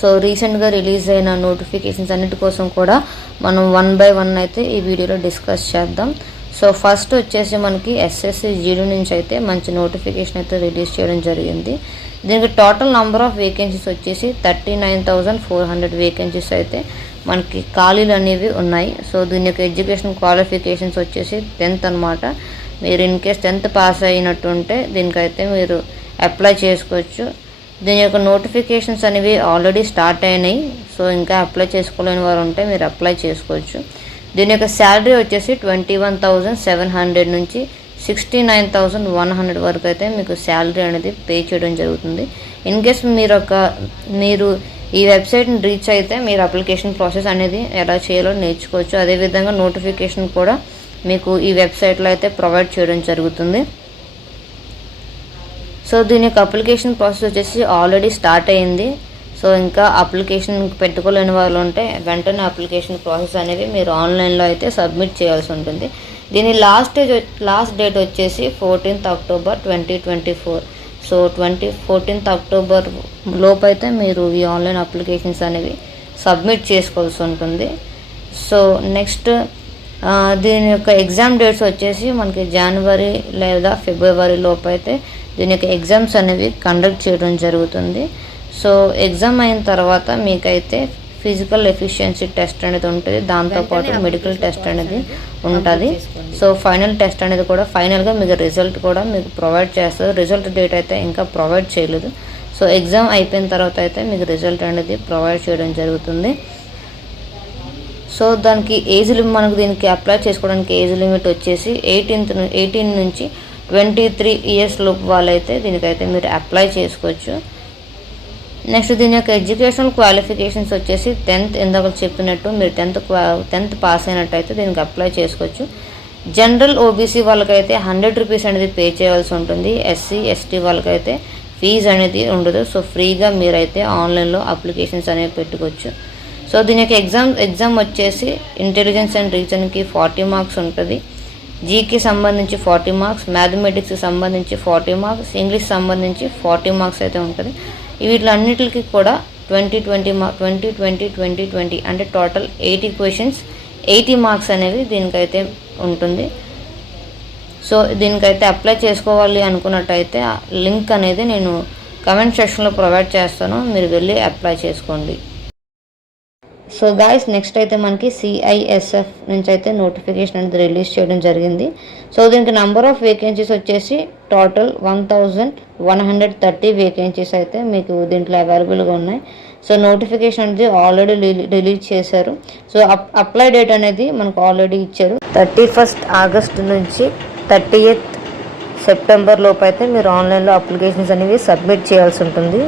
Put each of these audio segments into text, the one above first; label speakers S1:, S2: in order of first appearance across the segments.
S1: so రీసెంట్గా release అయిన notifications అన్నిటి కోసం కూడా మనం వన్ బై వన్ అయితే ఈ వీడియోలో డిస్కస్ చేద్దాం సో ఫస్ట్ వచ్చేసి మనకి ఎస్ఎస్సి జీడీ నుంచి అయితే మంచి నోటిఫికేషన్ అయితే రిలీజ్ చేయడం జరిగింది దీనికి టోటల్ నెంబర్ ఆఫ్ వేకెన్సీస్ వచ్చేసి thirty nine thousand four hundred vacancies అయితే మనకి ఖాళీలు అనేవి ఉన్నాయి సో దీని యొక్క ఎడ్యుకేషన్ క్వాలిఫికేషన్స్ వచ్చేసి టెన్త్ అనమాట మీరు ఇన్ కేస్ టెన్త్ పాస్ అయినట్టుంటే దీనికైతే మీరు అప్లై చేసుకోవచ్చు దీని యొక్క నోటిఫికేషన్స్ అనేవి ఆల్రెడీ స్టార్ట్ అయినాయి సో ఇంకా అప్లై చేసుకోలేని వారు ఉంటే మీరు అప్లై చేసుకోవచ్చు దీని యొక్క శాలరీ వచ్చేసి twenty one thousand seven hundred నుంచి sixty nine thousand one hundred వరకు అయితే మీకు శాలరీ అనేది పే చేయడం జరుగుతుంది ఇన్ కేస్ మీరు ఒక మీరు ఈ వెబ్సైట్ని రీచ్ అయితే మీరు అప్లికేషన్ ప్రాసెస్ అనేది ఎలా చేయాలో నేర్చుకోవచ్చు అదేవిధంగా నోటిఫికేషన్ కూడా మీకు ఈ వెబ్సైట్లో అయితే ప్రొవైడ్ చేయడం జరుగుతుంది సో దీని యొక్క అప్లికేషన్ ప్రాసెస్ వచ్చేసి ఆల్రెడీ స్టార్ట్ అయింది సో ఇంకా అప్లికేషన్ పెట్టుకోలేని వాళ్ళు ఉంటే వెంటనే అప్లికేషన్ ప్రాసెస్ అనేది మీరు ఆన్లైన్లో అయితే సబ్మిట్ చేయాల్సి ఉంటుంది దీని లాస్ట్ లాస్ట్ డేట్ వచ్చేసి fourteenth October twenty twenty four so twenty fourteenth October లోపైతే అయితే మీరు ఈ ఆన్లైన్ అప్లికేషన్స్ అనేవి సబ్మిట్ చేసుకోవాల్సి ఉంటుంది సో నెక్స్ట్ దీని యొక్క ఎగ్జామ్ డేట్స్ వచ్చేసి మనకి జనవరి లేదా ఫిబ్రవరి లోపు అయితే దీని యొక్క ఎగ్జామ్స్ అనేవి కండక్ట్ చేయడం జరుగుతుంది సో ఎగ్జామ్ అయిన తర్వాత మీకైతే ఫిజికల్ ఎఫిషియన్సీ టెస్ట్ అనేది ఉంటుంది దాంతోపాటు మెడికల్ టెస్ట్ అనేది ఉంటుంది సో ఫైనల్ టెస్ట్ అనేది కూడా ఫైనల్గా మీకు రిజల్ట్ కూడా మీకు ప్రొవైడ్ చేస్తారు రిజల్ట్ డేట్ అయితే ఇంకా ప్రొవైడ్ చేయలేదు సో ఎగ్జామ్ అయిపోయిన తర్వాత అయితే మీకు రిజల్ట్ అనేది ప్రొవైడ్ చేయడం జరుగుతుంది సో దానికి ఏజ్ లిమిట్ మనకు దీనికి అప్లై చేసుకోవడానికి ఏజ్ లిమిట్ వచ్చేసి ఎయిటీన్త్ ఎయిటీన్ నుంచి ట్వంటీ త్రీ ఇయర్స్ లోపు వాళ్ళైతే దీనికైతే మీరు అప్లై చేసుకోవచ్చు నెక్స్ట్ దీని యొక్క ఎడ్యుకేషనల్ క్వాలిఫికేషన్స్ వచ్చేసి టెన్త్ ఇందాక చెప్పినట్టు మీరు టెన్త్ టెన్త్ పాస్ అయినట్టయితే దీనికి అప్లై చేసుకోవచ్చు జనరల్ ఓబీసీ వాళ్ళకైతే హండ్రెడ్ రూపీస్ అనేది పే చేయాల్సి ఉంటుంది ఎస్సీ ఎస్టీ వాళ్ళకైతే ఫీజు అనేది ఉండదు సో ఫ్రీగా మీరైతే ఆన్లైన్లో అప్లికేషన్స్ అనేవి పెట్టుకోవచ్చు సో దీని యొక్క ఎగ్జామ్ ఎగ్జామ్ వచ్చేసి ఇంటెలిజెన్స్ అండ్ రీజన్కి ఫార్టీ మార్క్స్ ఉంటుంది జీకి సంబంధించి ఫార్టీ మార్క్స్ మ్యాథమెటిక్స్కి సంబంధించి ఫార్టీ మార్క్స్ ఇంగ్లీష్ సంబంధించి ఫార్టీ మార్క్స్ అయితే ఉంటుంది వీటిలన్నిటికి కూడా twenty twenty mark twenty twenty twenty twenty అంటే total eighty questions eighty marks అనేవి దీనికైతే ఉంటుంది సో దీనికైతే అప్లై చేసుకోవాలి అనుకున్నట్టయితే లింక్ అనేది నేను కమెంట్ సెక్షన్లో ప్రొవైడ్ చేస్తాను మీరు వెళ్ళి అప్లై చేసుకోండి సో గాయస్ నెక్స్ట్ అయితే మనకి సిఐఎస్ఎఫ్ నుంచి అయితే నోటిఫికేషన్ అనేది రిలీజ్ చేయడం జరిగింది సో దీనికి నెంబర్ ఆఫ్ వేకెన్సీస్ వచ్చేసి total one thousand one hundred thirty vacancies అయితే మీకు దీంట్లో అవైలబుల్గా ఉన్నాయి సో నోటిఫికేషన్ అనేది ఆల్రెడీ రిలీజ్ చేశారు సో అప్లై డేట్ అనేది మనకు ఆల్రెడీ ఇచ్చారు థర్టీ ఫస్ట్ ఆగస్ట్ నుంచి థర్టీ ఎయిత్ సెప్టెంబర్ లోపు అయితే మీరు ఆన్లైన్లో అప్లికేషన్స్ అనేవి సబ్మిట్ చేయాల్సి ఉంటుంది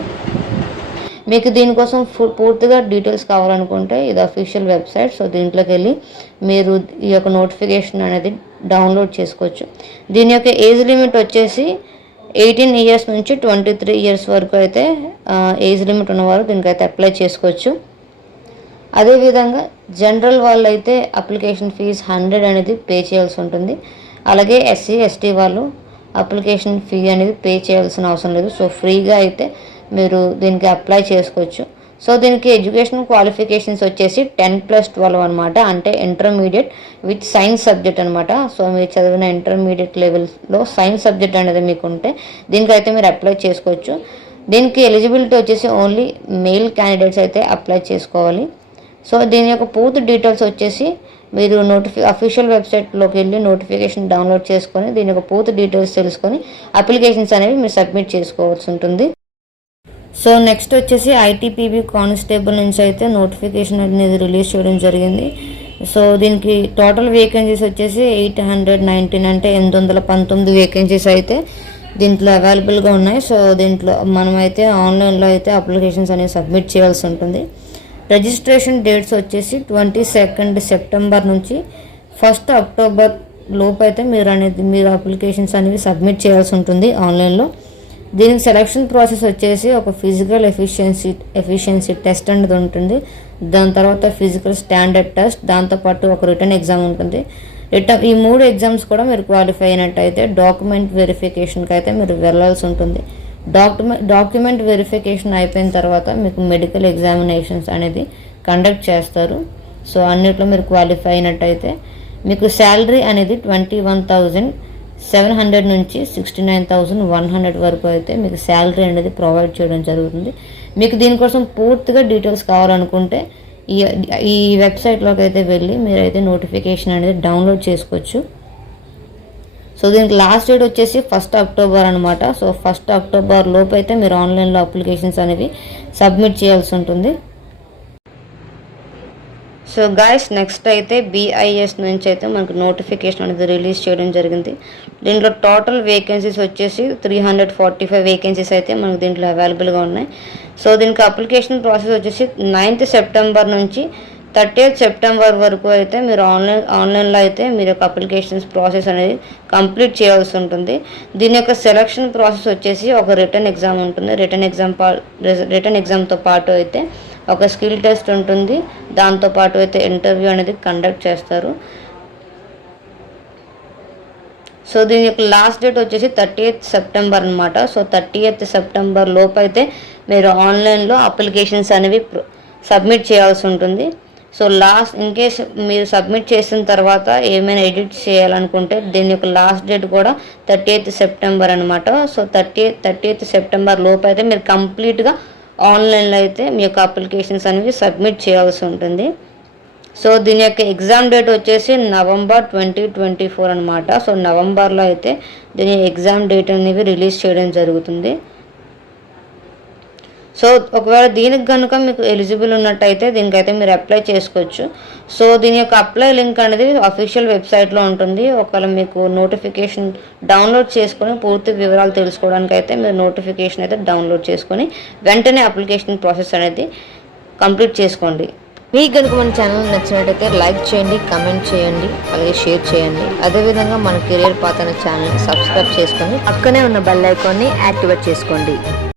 S1: మీకు దీనికోసం పూర్తిగా డీటెయిల్స్ కావాలనుకుంటే ఇది అఫీషియల్ వెబ్సైట్ సో దీంట్లోకి వెళ్ళి మీరు ఈ యొక్క నోటిఫికేషన్ అనేది డౌన్లోడ్ చేసుకోవచ్చు దీని యొక్క ఏజ్ లిమిట్ వచ్చేసి ఎయిటీన్ ఇయర్స్ నుంచి ట్వంటీ త్రీ ఇయర్స్ వరకు అయితే ఏజ్ లిమిట్ ఉన్నవారు దీనికైతే అప్లై చేసుకోవచ్చు అదేవిధంగా జనరల్ వాళ్ళు అయితే అప్లికేషన్ ఫీజ్ హండ్రెడ్ అనేది పే చేయాల్సి ఉంటుంది అలాగే ఎస్సీ ఎస్టీ వాళ్ళు అప్లికేషన్ ఫీ అనేది పే చేయాల్సిన అవసరం లేదు సో ఫ్రీగా అయితే మీరు దీనికి అప్లై చేసుకోవచ్చు సో దీనికి ఎడ్యుకేషన్ క్వాలిఫికేషన్స్ వచ్చేసి టెన్ ప్లస్ ట్వెల్వ్ అనమాట అంటే ఇంటర్మీడియట్ విత్ సైన్స్ సబ్జెక్ట్ అనమాట సో మీరు చదివిన ఇంటర్మీడియట్ లెవెల్స్లో సైన్స్ సబ్జెక్ట్ అనేది మీకు ఉంటే దీనికైతే మీరు అప్లై చేసుకోవచ్చు దీనికి ఎలిజిబిలిటీ వచ్చేసి ఓన్లీ మెయిల్ క్యాండిడేట్స్ అయితే అప్లై చేసుకోవాలి సో దీని యొక్క పూర్తి డీటెయిల్స్ వచ్చేసి మీరు నోటిఫి అఫీషియల్ వెబ్సైట్లోకి వెళ్ళి నోటిఫికేషన్ డౌన్లోడ్ చేసుకొని దీని యొక్క పూర్తి డీటెయిల్స్ తెలుసుకొని అప్లికేషన్స్ అనేవి మీరు సబ్మిట్ చేసుకోవాల్సి ఉంటుంది సో నెక్స్ట్ వచ్చేసి ఐటీపీబీ కానిస్టేబుల్ నుంచి అయితే నోటిఫికేషన్ అనేది రిలీజ్ చేయడం జరిగింది సో దీనికి టోటల్ వేకెన్సీస్ వచ్చేసి ఎయిట్ హండ్రెడ్ నైన్టీన్ అంటే ఎనిమిది వందల పంతొమ్మిది వేకెన్సీస్ అయితే దీంట్లో అవైలబుల్గా ఉన్నాయి సో దీంట్లో మనమైతే ఆన్లైన్లో అయితే అప్లికేషన్స్ అనేవి సబ్మిట్ చేయాల్సి ఉంటుంది రిజిస్ట్రేషన్ డేట్స్ వచ్చేసి ట్వంటీ సెకండ్ సెప్టెంబర్ నుంచి ఫస్ట్ అక్టోబర్ లోపు అయితే మీరు అనేది మీరు అప్లికేషన్స్ అనేవి సబ్మిట్ చేయాల్సి ఉంటుంది ఆన్లైన్లో దీనికి సెలక్షన్ ప్రాసెస్ వచ్చేసి ఒక ఫిజికల్ ఎఫిషియన్సీ ఎఫిషియన్సీ టెస్ట్ అనేది ఉంటుంది దాని తర్వాత ఫిజికల్ స్టాండర్డ్ టెస్ట్ దాంతోపాటు ఒక రిటర్న్ ఎగ్జామ్ ఉంటుంది రిటర్న్ ఈ మూడు ఎగ్జామ్స్ కూడా మీరు క్వాలిఫై అయినట్టయితే డాక్యుమెంట్ వెరిఫికేషన్కి అయితే మీరు వెళ్ళాల్సి ఉంటుంది డాక్యుమెంట్ డాక్యుమెంట్ వెరిఫికేషన్ అయిపోయిన తర్వాత మీకు మెడికల్ ఎగ్జామినేషన్స్ అనేది కండక్ట్ చేస్తారు సో అన్నిట్లో మీరు క్వాలిఫై అయినట్టయితే మీకు శాలరీ అనేది twenty one thousand seven hundred నుంచి sixty nine thousand one hundred వరకు అయితే మీకు శాలరీ అనేది ప్రొవైడ్ చేయడం జరుగుతుంది మీకు దీనికోసం పూర్తిగా డీటెయిల్స్ కావాలనుకుంటే ఈ ఈ వెబ్సైట్లోకి అయితే వెళ్ళి మీరైతే నోటిఫికేషన్ అనేది డౌన్లోడ్ చేసుకోవచ్చు సో దీనికి లాస్ట్ డేట్ వచ్చేసి ఫస్ట్ అక్టోబర్ అనమాట సో ఫస్ట్ అక్టోబర్ లోపు అయితే మీరు ఆన్లైన్లో అప్లికేషన్స్ అనేవి సబ్మిట్ చేయాల్సి ఉంటుంది సో గాయస్ నెక్స్ట్ అయితే బీఐఎస్ నుంచి అయితే మనకు నోటిఫికేషన్ అనేది రిలీజ్ చేయడం జరిగింది దీంట్లో టోటల్ వేకెన్సీస్ వచ్చేసి three hundred forty five vacancies అయితే మనకు దీంట్లో అవైలబుల్గా ఉన్నాయి సో దీనికి అప్లికేషన్ ప్రాసెస్ వచ్చేసి నైన్త్ సెప్టెంబర్ నుంచి థర్టీ సెప్టెంబర్ వరకు అయితే మీరు ఆన్లైన్ ఆన్లైన్లో అయితే మీరు యొక్క అప్లికేషన్స్ ప్రాసెస్ అనేది కంప్లీట్ చేయాల్సి ఉంటుంది దీని యొక్క సెలక్షన్ ప్రాసెస్ వచ్చేసి ఒక రిటర్న్ ఎగ్జామ్ ఉంటుంది రిటర్న్ ఎగ్జామ్ రిటర్న్ ఎగ్జామ్తో పాటు అయితే ఒక స్కిల్ టెస్ట్ ఉంటుంది దాంతోపాటు అయితే ఇంటర్వ్యూ అనేది కండక్ట్ చేస్తారు సో దీని యొక్క లాస్ట్ డేట్ వచ్చేసి థర్టీ ఎయిత్ సెప్టెంబర్ అనమాట సో థర్టీ ఎయిత్ సెప్టెంబర్ లోపు అయితే మీరు ఆన్లైన్లో అప్లికేషన్స్ అనేవి సబ్మిట్ చేయాల్సి ఉంటుంది సో లాస్ట్ ఇన్ కేస్ మీరు సబ్మిట్ చేసిన తర్వాత ఏమైనా ఎడిట్ చేయాలనుకుంటే దీని యొక్క లాస్ట్ డేట్ కూడా థర్టీ ఎయిత్ సెప్టెంబర్ అనమాట so thirty thirty eighth September లోపు అయితే మీరు కంప్లీట్గా ఆన్లైన్లో అయితే మీ యొక్క అప్లికేషన్స్ అనేవి సబ్మిట్ చేయాల్సి ఉంటుంది సో దీని యొక్క ఎగ్జామ్ డేట్ వచ్చేసి నవంబర్ ట్వంటీ ట్వంటీ ఫోర్ అనమాట సో నవంబర్లో అయితే దీని ఎగ్జామ్ డేట్ అనేవి రిలీజ్ చేయడం జరుగుతుంది సో ఒకవేళ దీనికి కనుక మీకు ఎలిజిబుల్ ఉన్నట్టయితే దీనికైతే మీరు అప్లై చేసుకోవచ్చు సో దీని యొక్క అప్లై లింక్ అనేది అఫీషియల్ వెబ్సైట్లో ఉంటుంది ఒకవేళ మీకు నోటిఫికేషన్ డౌన్లోడ్ చేసుకొని పూర్తి వివరాలు తెలుసుకోవడానికి అయితే మీరు నోటిఫికేషన్ అయితే డౌన్లోడ్ చేసుకొని వెంటనే అప్లికేషన్ ప్రాసెస్ అనేది కంప్లీట్ చేసుకోండి మీకు కనుక మన ఛానల్ నచ్చినట్టయితే లైక్ చేయండి కమెంట్ చేయండి అలాగే షేర్ చేయండి అదేవిధంగా మన కెరియర్ పాత్ అనే ఛానల్ని సబ్స్క్రైబ్ చేసుకొని పక్కనే ఉన్న బెల్ ఐకాన్ని యాక్టివేట్ చేసుకోండి